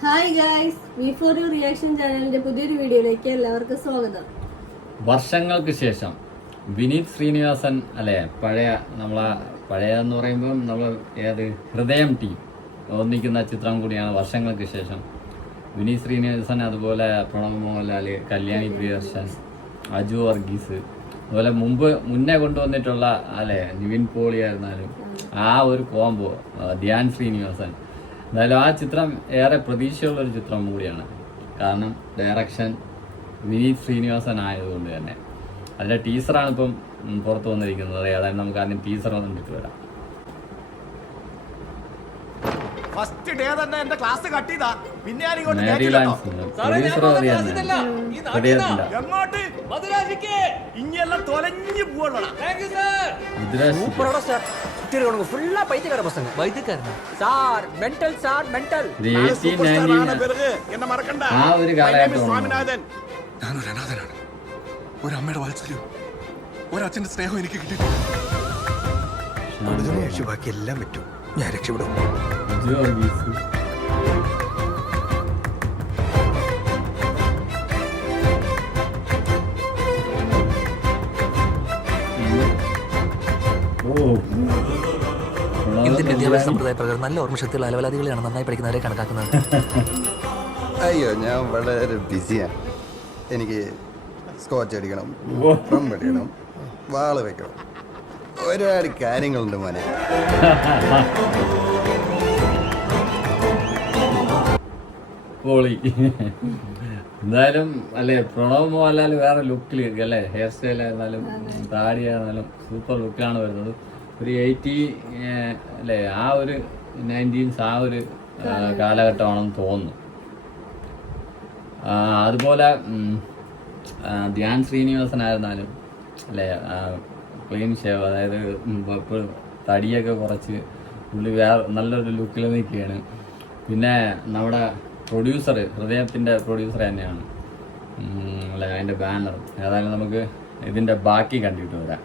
Hi guys, V4U reaction ചാനലിന്റെ പുതിയൊരു വീഡിയോയിലേക്ക് എല്ലാവർക്കും സ്വാഗതം. വർഷങ്ങൾക്ക് ശേഷം വിനീത് ശ്രീനിവാസൻ അല്ലെ, പഴയെന്ന് പറയുമ്പോൾ നമ്മൾ ഹൃദയം ടീം ഒന്നിക്കുന്ന ചിത്രം കൂടിയാണ്. വർഷങ്ങൾക്ക് ശേഷം വിനീത് ശ്രീനിവാസൻ, അതുപോലെ പ്രണവ് മോഹൻലാൽ, കല്യാണി പ്രിയദർശൻ, അജു വർഗീസ്, അതുപോലെ മുന്നേ കൊണ്ടുവന്നിട്ടുള്ള നിവിൻ പോളി ആയിരുന്നാലും ആ ഒരു കോംബോ, ധ്യാൻ ശ്രീനിവാസൻ. എന്തായാലും ആ ചിത്രം ഏറെ പ്രതീക്ഷയുള്ളൊരു ചിത്രം കൂടിയാണ്. കാരണം ഡയറക്ഷൻ വിനീത് ശ്രീനിവാസൻ ആയതുകൊണ്ട് തന്നെ. അതിൻ്റെ ടീസറാണ് ഇപ്പം പുറത്തു വന്നിരിക്കുന്നത്. അതായത് നമുക്ക് ആദ്യം ടീസർ വന്നിട്ട് വരാം. ഫസ്റ്റ് ഡേ തന്നെ എന്റെ ക്ലാസ് കട്ട് ചെയ്താ. പിന്നെ എങ്ങോട്ട് ഇനിയെല്ലാം തൊലഞ്ഞു പോവണം. എന്നെ മറക്കണ്ട. സ്വാമിനാഥൻ, ഞാനൊരു അനാഥനാണ്. ഒരമ്മയുടെ വാത്സല്യം, ഒരച്ഛന്റെ സ്നേഹം എനിക്ക് കിട്ടിയിട്ടില്ല. ബാക്കി എല്ലാം പറ്റും. ഞാൻ രക്ഷപ്പെടും. ഇന്ത്യൻ വിദ്യാഭ്യാസ സമ്പ്രദായ പ്രകാരം നല്ല ഓർമ്മശക്തിയുള്ള അലവലാദികളെയാണ് നന്നായി പഠിക്കുന്നവരെ കണക്കാക്കുന്നത്. അയ്യോ, ഞാൻ വളരെ ബിസിയാണ്. എനിക്ക് സ്കോച്ച് അടിക്കണം, ഡ്രം അടിക്കണം, വാള് വെക്കണം, ഒരുപാട് കാര്യങ്ങളുണ്ട് മോനെ. പോളി എന്തായാലും പ്രണവ് മോഹൻലാൽ വേറെ ലുക്കിൽ അല്ലേ, ഹെയർ സ്റ്റൈൽ ആയിരുന്നാലും താടി ആയിരുന്നാലും സൂപ്പർ ലുക്കിലാണ് വരുന്നത്. ഒരു 80 ആ ഒരു 90s ആ ഒരു കാലഘട്ടമാണെന്ന് തോന്നുന്നു. അതുപോലെ ധ്യാൻ ശ്രീനിവാസൻ ആയിരുന്നാലും ക്ലീൻ ഷേവ്, അതായത് തടിയൊക്കെ കുറച്ച് പുള്ളി വേറെ നല്ലൊരു ലുക്കിൽ നിൽക്കുകയാണ്. പിന്നെ നമ്മുടെ പ്രൊഡ്യൂസർ, ഹൃദയത്തിൻ്റെ പ്രൊഡ്യൂസർ തന്നെയാണ് അതിൻ്റെ ബാനർ. ഏതായാലും നമുക്ക് ഇതിൻ്റെ ബാക്കി കണ്ടിട്ട് വരാം.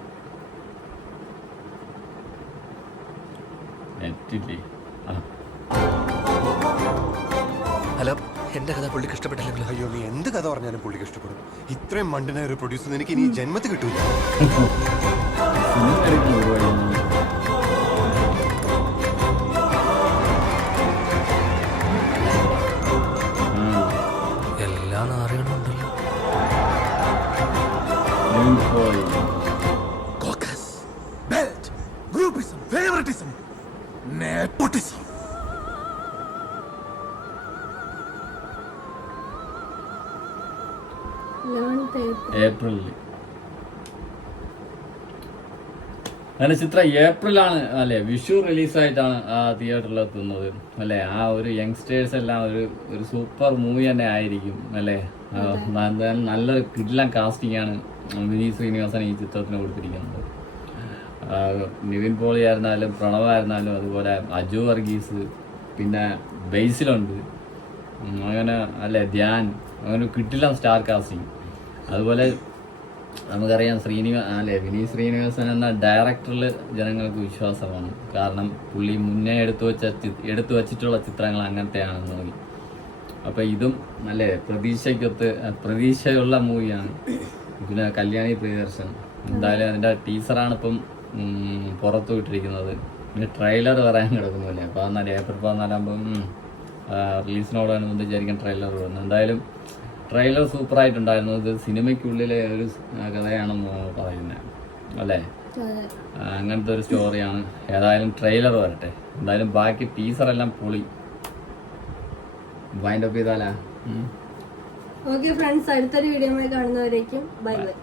ഹലോ, എന്റെ കഥ പുള്ളിക്ക് ഇഷ്ടപ്പെട്ടില്ലെങ്കിൽ? അയ്യോ, നീ എന്ത് കഥ പറഞ്ഞാലും പുള്ളിക്ക് ഇഷ്ടപ്പെടും. ഇത്രയും മണ്ടനായ ഒരു പ്രൊഡ്യൂസർ എനിക്ക് ഇനി ജന്മത്തിൽ കിട്ടൂല. എല്ലാം അറിയണമുണ്ടല്ലോ. ഏപ്രിലിൽ അങ്ങനെ ചിത്രം ഏപ്രിലാണ് വിഷു റിലീസായിട്ടാണ് ആ തിയേറ്ററിൽ എത്തുന്നത് ആ ഒരു യങ്സ്റ്റേഴ്സ് എല്ലാം ഒരു സൂപ്പർ മൂവി തന്നെ ആയിരിക്കും നല്ലൊരു കിടിലൻ കാസ്റ്റിംഗ് ആണ് വിനീത് ശ്രീനിവാസൻ ഈ ചിത്രത്തിന് കൊടുത്തിരിക്കുന്നത്. നിവിൻ പോളി ആയിരുന്നാലും പ്രണവായിരുന്നാലും അതുപോലെ അജു വർഗീസ്, പിന്നെ ബേസിലുണ്ട്, അങ്ങനെ ധ്യാൻ, അങ്ങനെ കിടിലൻ സ്റ്റാർ കാസ്റ്റിംഗ്. അതുപോലെ നമുക്കറിയാം വിനീത് ശ്രീനിവാസൻ എന്ന ഡയറക്ടറിൽ ജനങ്ങൾക്ക് വിശ്വാസമാണ്. കാരണം പുള്ളി മുന്നേ എടുത്തു വച്ചിട്ടുള്ള ചിത്രങ്ങൾ അങ്ങനത്തെയാണെന്ന് നോക്കി. അപ്പോൾ ഇതും പ്രതീക്ഷയുള്ള മൂവിയാണ്. പിന്നെ കല്യാണി പ്രിയദർശൻ, എന്തായാലും അതിൻ്റെ ടീസറാണ് ഇപ്പം പുറത്തു വിട്ടിരിക്കുന്നത്. പിന്നെ ട്രെയിലർ പറയാൻ കിടക്കുന്നില്ല. അപ്പോൾ ഏപ്രിൽ 14 റിലീസിനോടനുബന്ധിച്ചായിരിക്കും ട്രെയിലർ വരുന്നത്. എന്തായാലും ട്രെയിലർ സൂപ്പറായിട്ടുണ്ടായിരുന്നു. ഇത് സിനിമയ്ക്കുള്ളിലെ ഒരു കഥയാണെന്ന് പറയുന്നത് അങ്ങനത്തെ ഒരു സ്റ്റോറിയാണ്. ഏതായാലും ട്രെയിലർ വരട്ടെ. എന്തായാലും ബാക്കി ടീസറെല്ലാം പൊളി. വൈൻഡ് അപ്പ് ചെയ്താലാ? ഓക്കെ ഫ്രണ്ട്സ്, അടുത്തൊരു വീഡിയോ കാണുന്നവരേക്കും ബൈ ബൈ.